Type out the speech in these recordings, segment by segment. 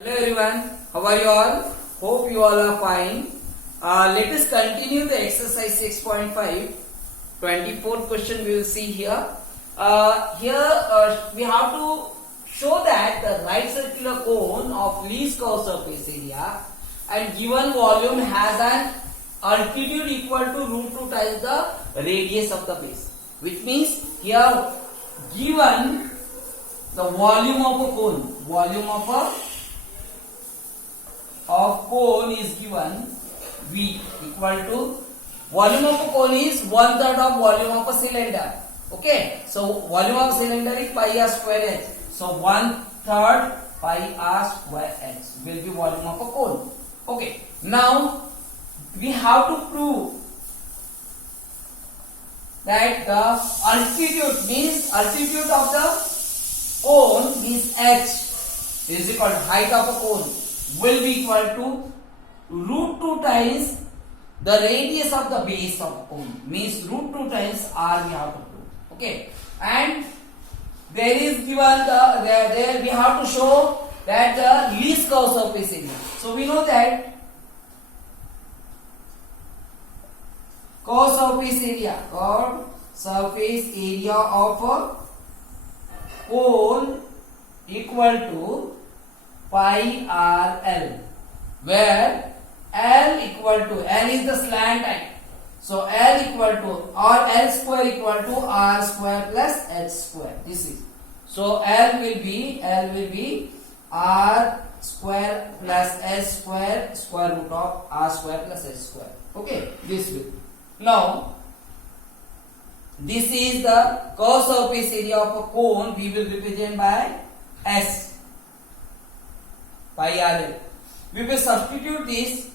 Hello everyone, how are you all? Hope you all are fine. Let us continue the exercise 6.5. 24th question we will see here. We have to show that the right circular cone of least curved surface area and given volume has an altitude equal to root 2 times the radius of the base. Which means here given the volume of a cone, of cone is given V equal to volume of a cone is 1/3 of volume of a cylinder. Okay, so volume of cylinder is pi r square h. So 1/3 pi r square h will be volume of a cone. Okay, now we have to prove that the altitude of the cone is h is equal to height of a cone will be equal to root 2 times the radius of the base of cone, means root 2 times r we have to prove. Okay, and there is given there we have to show that the least curved surface area. So we know that curved surface area of a cone equal to pi r l, where L is the slant height. So L equal to or L square equal to r square plus h square. This is so L will be r square plus h square square root of r square plus h square. Okay, this will. Now this is the curved surface area of a cone. We will represent by S. Pi r l. We will substitute this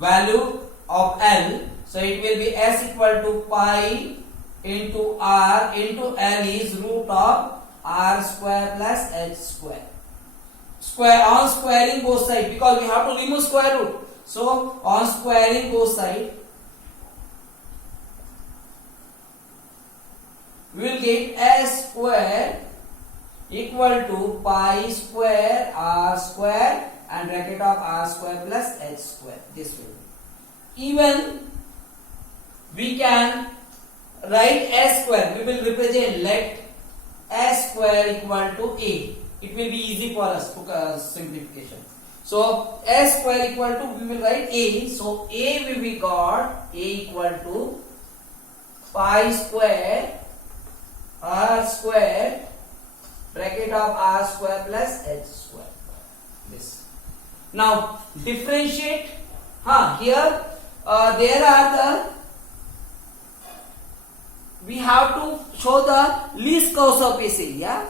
value of L. So it will be S equal to pi into R into L is root of R square plus H square. On squaring both sides, because we have to remove square root. So on squaring both sides, we will get S square equal to pi square r square and bracket of r square plus h square. This will even we can write s square. We will represent let s square equal to a. It will be easy for us to simplification. So s square equal to we will write a. So a will be got a equal to pi square r square bracket of r square plus h square. This. Now differentiate. Here there are we have to show the least curved surface area,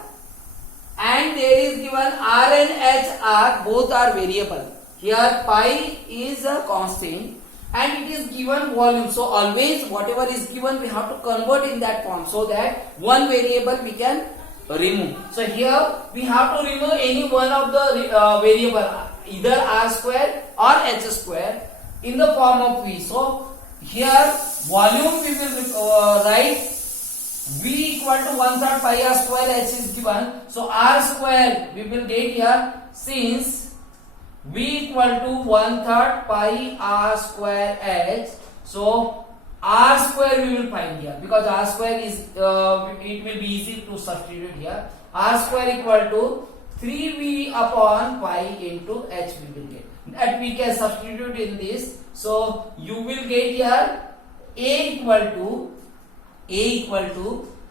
and there is given r and h are both are variable. Here pi is a constant and it is given volume. So always whatever is given we have to convert in that form, so that one variable we can remove. So here we have to remove any one of the variable, either r square or h square, in the form of v. So here volume we will write v equal to 1/3 pi r square h is given. So r square we will get here, since v equal to 1/3 pi r square h. So r square we will find here, because r square is it will be easy to substitute here. R square equal to 3v upon pi into h we will get. That we can substitute in this. So you will get here a equal to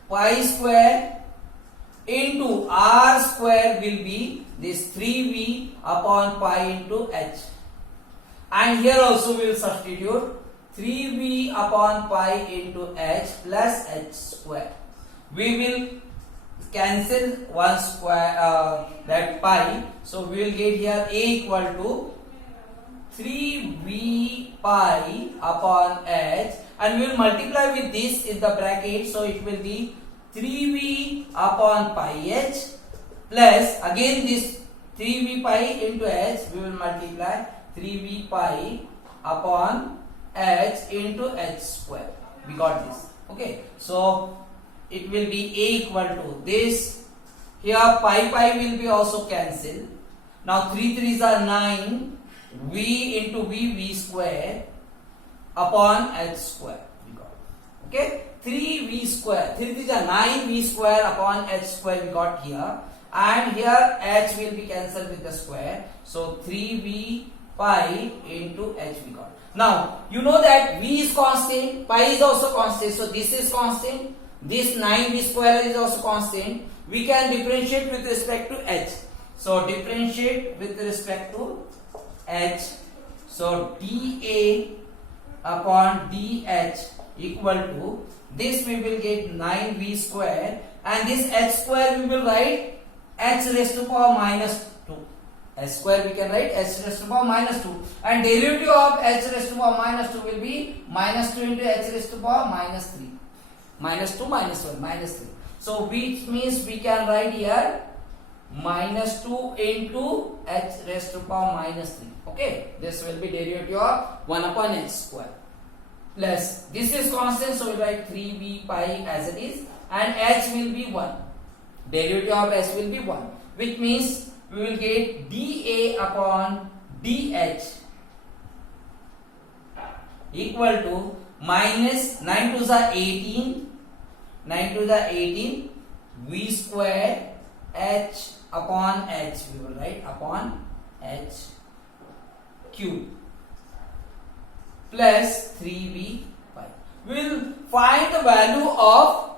pi square into r square will be this 3v upon pi into h. And here also we will substitute 3v upon pi into h plus h square. We will cancel one square that pi. So we will get here a equal to 3v pi upon h, and we will multiply with this in the bracket. So it will be 3v upon pi h plus again this 3v pi into h. We will multiply 3v pi upon h into h square. We got this. Okay, so it will be a equal to this. Here pi will be also cancelled. Now 3 3s are 9 v into v square upon h square we got. Okay, 3v square, 3 3s are 9v square upon h square we got here, and here h will be cancelled with the square, so 3v pi into h we got. Now you know that v is constant, pi is also constant, so this is constant, this 9v square is also constant. We can differentiate with respect to h, so differentiate with respect to h, so dA upon dh equal to, this we will get 9v square, and this h square we will write h raised to power minus 2. H square we can write h raised to power minus 2, and derivative of h raised to power minus 2 will be minus 2 into h raised to power minus 3. Minus 2 minus 1 minus 3. So which means we can write here minus 2 into h raised to power minus 3. Okay, this will be derivative of 1 upon h square. Plus this is constant, so we write 3v pi as it is, and h will be 1. Derivative of h will be 1, which means we will get dA upon dh equal to minus 9 to the 18, 9 to the 18 v square h upon h, we will write upon h cube plus 3v pi. We will find the value of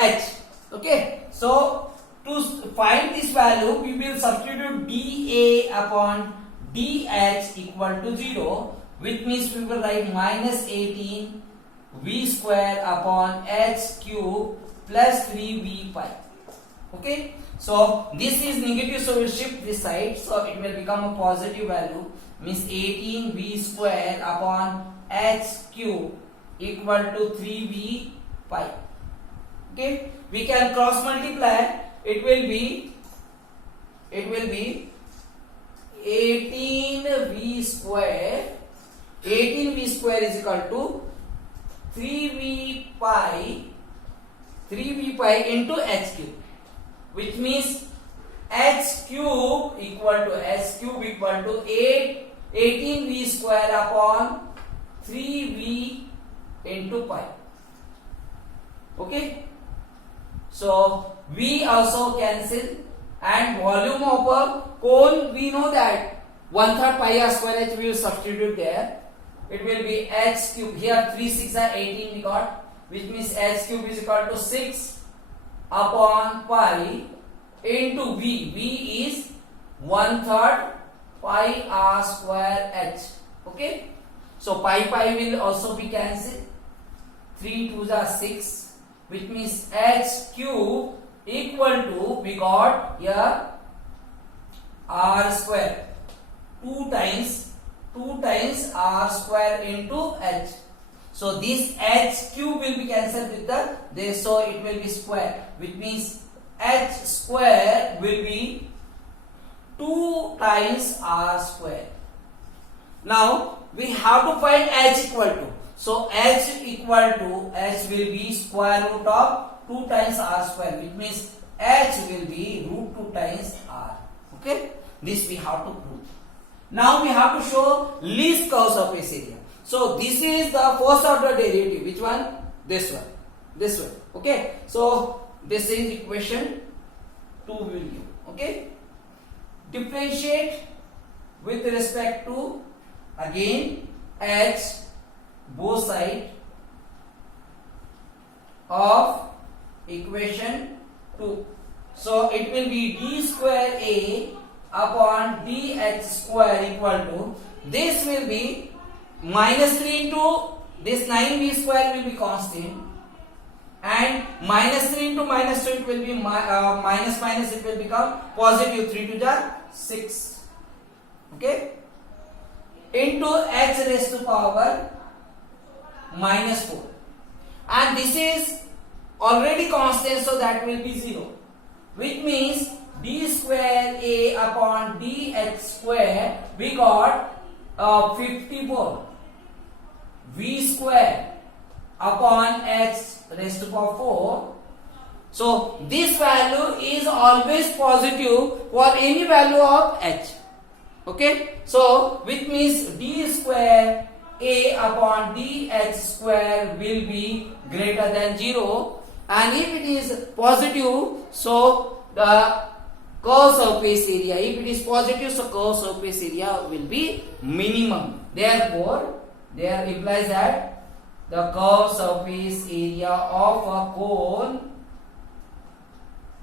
h. Okay, so to find this value we will substitute dA upon dh equal to 0, which means we will write minus 18 v square upon h cube plus 3v pi. Okay, so this is negative, so we will shift this side, so it will become a positive value, means 18 v square upon h cube equal to 3v pi. Okay, we can cross multiply, it will be 18v square is equal to 3v pi into h cube, which means h cube equal to 18v square upon 3v into pi. Okay, so v also cancel, and volume of a cone we know that 1/3 pi r square h we will substitute there. It will be h cube, here 3 6 are 18 we got, which means h cube is equal to 6 upon pi into v. V is 1/3 pi r square h. Okay, so pi will also be cancelled. 3 2s are 6, which means h cube equal to, we got here r square, 2 times r square into h. So this h cube will be cancelled with this, so it will be square, which means h square will be 2 times r square. Now we have to find h equal to, so h will be square root of 2 times r square, which means h will be root 2 times r. Okay, this we have to prove. Now we have to show least curve surface area. So this is the first order derivative. Which one? This one. Okay, so this is equation 2 we will give. Okay, differentiate with respect to, again, h both sides of equation 2. So it will be d square a upon dh square equal to, this will be minus 3 into this 9v square will be constant, and minus 3 into minus 2 it will be minus it will become positive, 3 to the 6. Okay, into h raised to power minus 4, and this is already constant, so that will be 0, which means d square a upon dh square we got 54 v square upon h raised to power 4 So this value is always positive for any value of h. Okay, so which means d square a upon dh square will be greater than 0, and if it is positive, so the curve surface area, if it is positive, so curve surface area will be minimum. Therefore, there implies that the curve surface area of a cone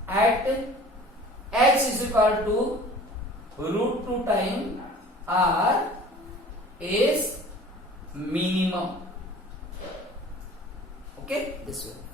at h is equal to root 2 times r is minimum. Okay, this way.